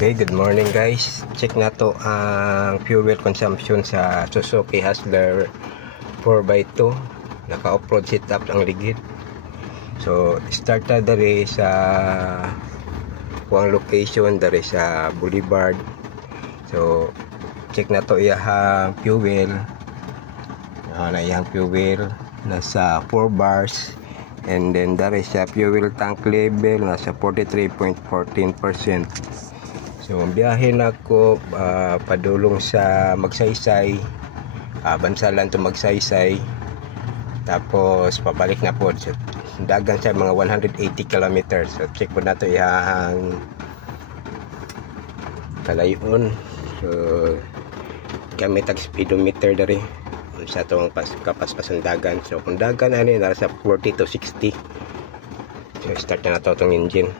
Okay, good morning guys. Check na to ang fuel consumption sa Suzuki Hustler 4x2. Naka-off-road setup ang ligid. So, start na dari sa kuang location dari sa Boulevard. So, check na to iyang fuel. Na iyang fuel nasa 4 bars. And then dari sa fuel tank level nasa 43.14%. So biyahe na ako padulong sa Magsaysay, bansalan to Magsaysay, tapos pabalik na po so, dagan sa mga 180 kilometers. So check po na to yung kalayon. So gamit ang speedometer dari sa itong kapaspasan dagan. So kung dagan ano yun, nasa 40 to 60. So start na ito itong engine.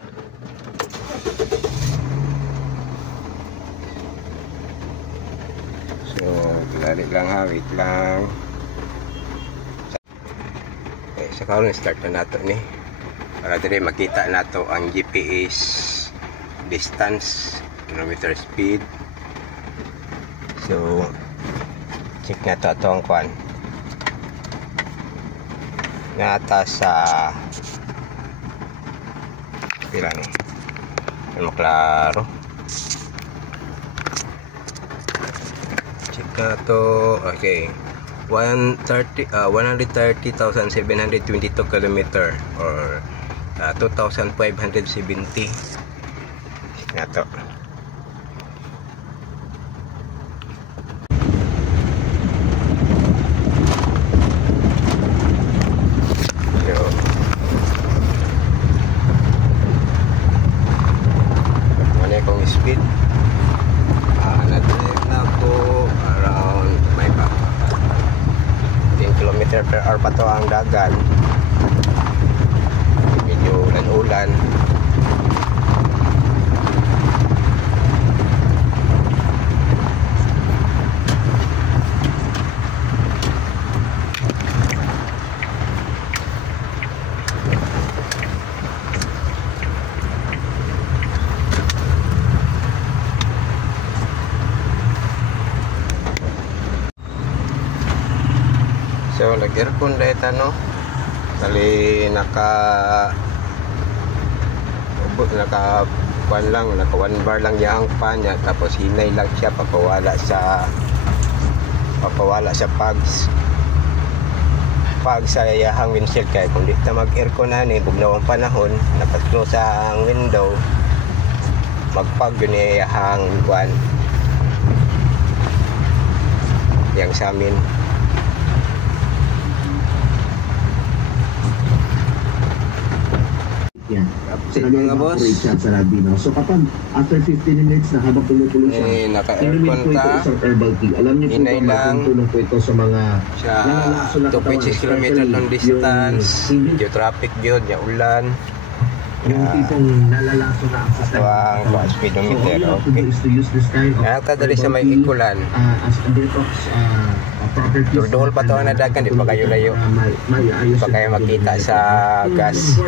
So lari lang ha, wait lang. Okay, sa karon start na nato ni para dire makita nato ang GPS distance, kilometer speed. So check na to itong kwan nata sa pila ni ano maklaro. Check na to. Okay, 130,722 km or 2,570. Check na to. Speed nag-drive na ako around may 10 km per hour pa to ang dagan, medyo ulan-ulan. So nag-aircon dahil no kali naka kuan lang, naka 1 bar lang yang pan niya, tapos hinay lang siya papawala sa pag sa yahang windshield. Kaya kung di na mag-aircon na ni bugnaw ang panahon, naka-close ang window, magpag yun yahang kuan yang sa amin. Yan. Mga boss. So kapag after 15 minutes na habang tumutuloy siya, naka-aircon ka, alam niyo po ba tulong po ito sa mga sa 2.6 km ng distance, yung traffic yun, yung ulan, yung tipong nalalaso na ang ito ang speedometer. Okay, nakakadali sa may ikulan turdool pa ito ang nadagan, di pa kayo layo, di pa kayo makita sa gas.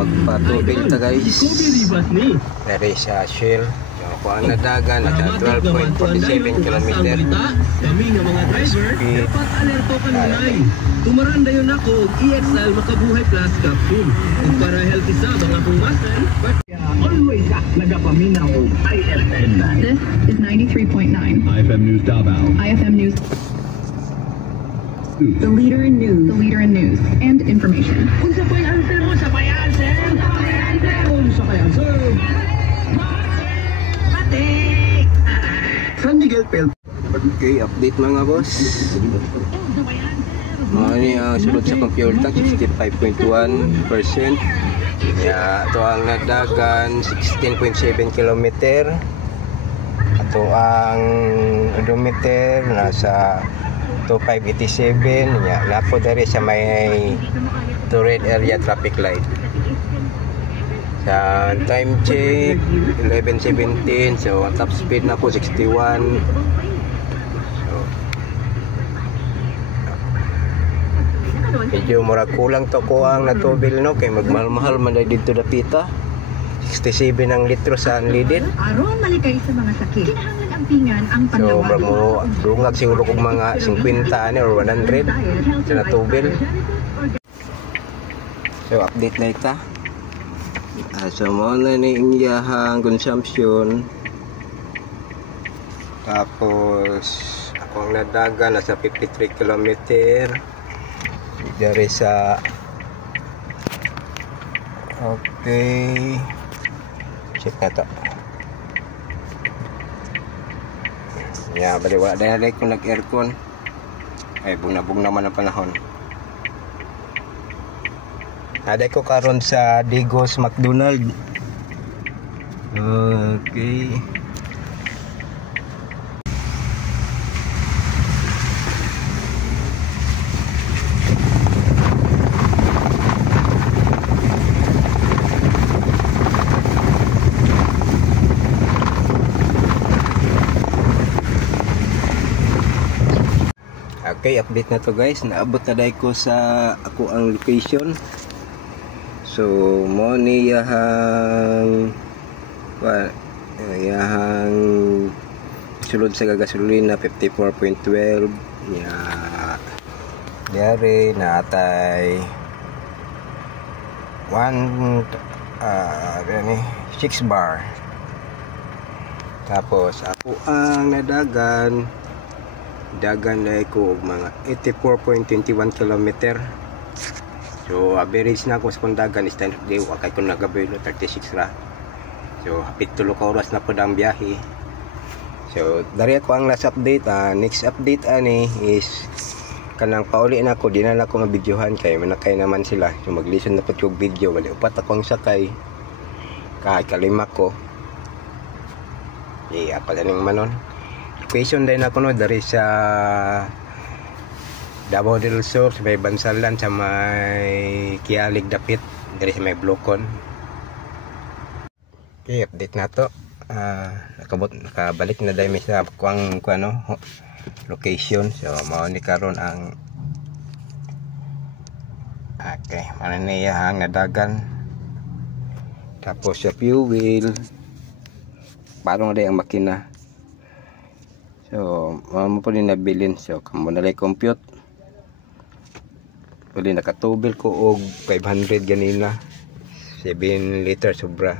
Magpatubil ta guys dari sa Shell. So kung ang nadagan nasa 12.47 km kami nga mga driver dapat alerto ka nunay. Tumaranda yun ako EXL Makabuhay Plus Capsule kung para healthy sa mga pumasan but always nagapaminaw IFM. This is 93.9 IFM News Davao. IFM News, the leader in news and information. Unsa pa'y answer mo? Sa pa'y answer? Unsa pa'y answer? Matik! San Miguel Pel. Okay, update mga boss. Ini ang sulod sa fuel tank 65.1%. Ito ang nadagan 16.7 km. Ito ang odometer nasa 2587. Napo dari sa may to red area traffic light. Sa time check 11:17. So ang top speed na po 61. Medyo murag kulang to ko ang natubil no kay magmahal-mahal man dito dapita. 67 ang litro sa unleaded. Aron malikay sa mga sakit. Kinahanglan ampingan ang So, panlawag. mo dungag siguro kung mga 50 ani or 100 sa natubil. So, update na ita. So, mo na ni iyahang consumption. Tapos, akong nadaga nasa 53 kilometer. Dari sa okay. Check na to. Bali wala dahil kung nag-aircon. Ay, bunabog naman ang panahon. Naday ko karon sa Digos McDonald. Okay. Okay, update na to guys. Naabot na dahil ko sa ako ang location. So, mo ni yahang sulod sa gasolina 54.12 ya dari natay 6 bar. Tapos ako ang nadagan na ko mga 84.21 kilometer. So average na ako sa kundagan is 10 day wakay ko nagabilo 36 ra. So hapit 3 ka oras na po ang biyahe. So dari ako ang last update. Next update ani is kanang pauli na ako, di na ako mabidyohan kay manakay naman sila. So mag-listen na po yung video, wali upat akong sakay kahit kalima ko. Ako na ning manon. Location din ako no dari sa Davao del Sur sa may Bansalan sa may Kialig Dapit dari sa may Blocon. Okay, update na to. Nakabalik na dahil may sa kuang location. So mao ni karon ang okay, mananiya ang nadagan. Tapos sa fuel parang na ang makina. So mo po din nabilin. So kamo na lay compute. Pwede nakatubil ko og 500 ganina. 7 liter sobra.